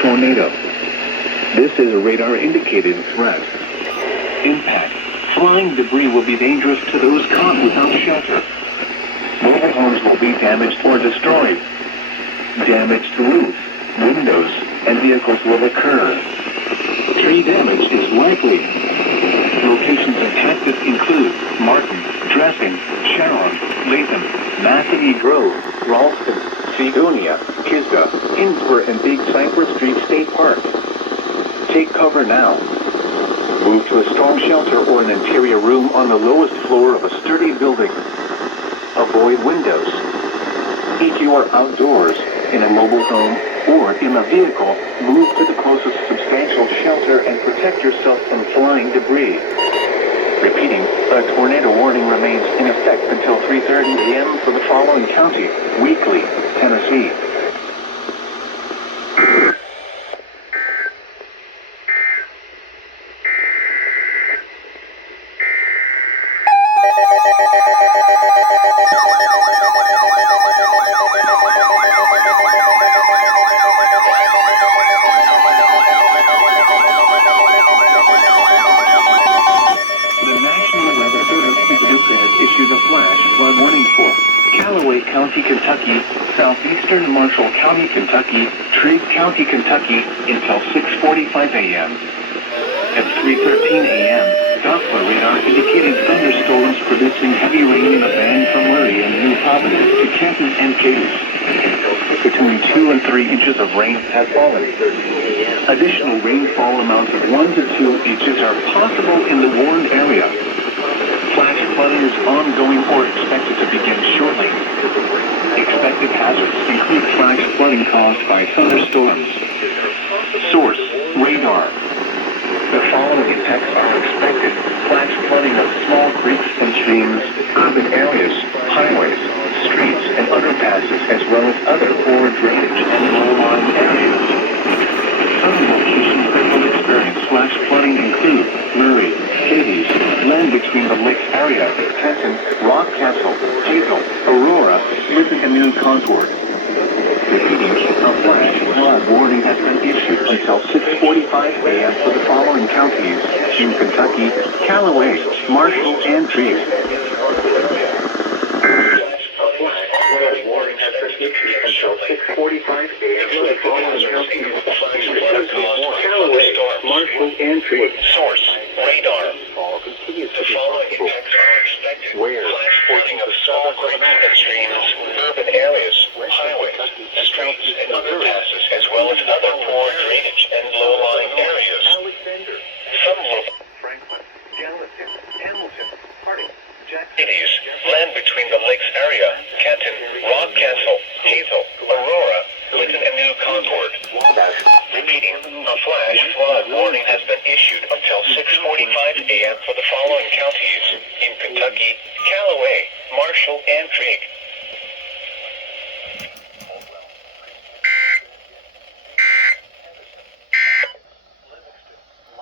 tornado. This is a radar-indicated threat. Impact. Flying debris will be dangerous to those caught without shelter. Mobile homes will be damaged or destroyed. Damage to roofs, windows, and vehicles will occur. Tree damage is likely. Locations impacted include Martin, Dressing, Sharon, Latham, Massey Grove, Ralston, Segonia, Kisga, Hinsburg, and Big Cypress Street State Park. Take cover now. Move to a storm shelter or an interior room on the lowest floor of a sturdy building. Avoid windows. If you are outdoors, in a mobile home, or in a vehicle, move to the closest substantial shelter and protect yourself from flying debris. Repeating, a tornado warning remains in effect until 3:30 a.m. for the following county: Weakley, Tennessee. County, Kentucky, southeastern Marshall County, Kentucky, Trigg County, Kentucky, until 6:45 a.m. At 3:13 a.m., Doppler radar indicated thunderstorms producing heavy rain in a band from Murray and New Providence to Canton and Cadiz. Between 2 and 3 inches of rain have fallen. Additional rainfall amounts of 1 to 2 inches are possible in the warned area. Flash flooding is ongoing or expected to begin shortly. Expected hazards include flash flooding caused by thunderstorms. Source: radar. The following effects are expected: flash flooding of small creeks and streams, urban areas, highways, streets, and underpasses, as well as other poor drainage and low-lying areas. Other locations that will experience flash flooding include Murray, Cadiz, land between the lakes area, Canton, Rock Castle, Hazel, Aurora, Lytton, and New Concord. Repeating, a flash flood warning has been issued until 6:45 a.m. for the following counties: in Kentucky, Callaway, Marshall, and Trigg. Until 6:45 a.m. for the following counties: Callaway, Marshall, and Trigg. Source: radar. The following effects are expected: flash flooding of small creeks and streams, urban areas, highways, streets, and underpasses, as well as other poor drainage and low-lying areas. Some Franklin, Gallatin, Hamilton, Harding, Cities, land between the lakes area, Canton, Rock Castle, Hazel, Aurora, Lytton, and New Concord. Repeating, a flash flood warning has been issued until 6:45 a.m. for the following counties: in Kentucky, Callaway, Marshall, and Trigg.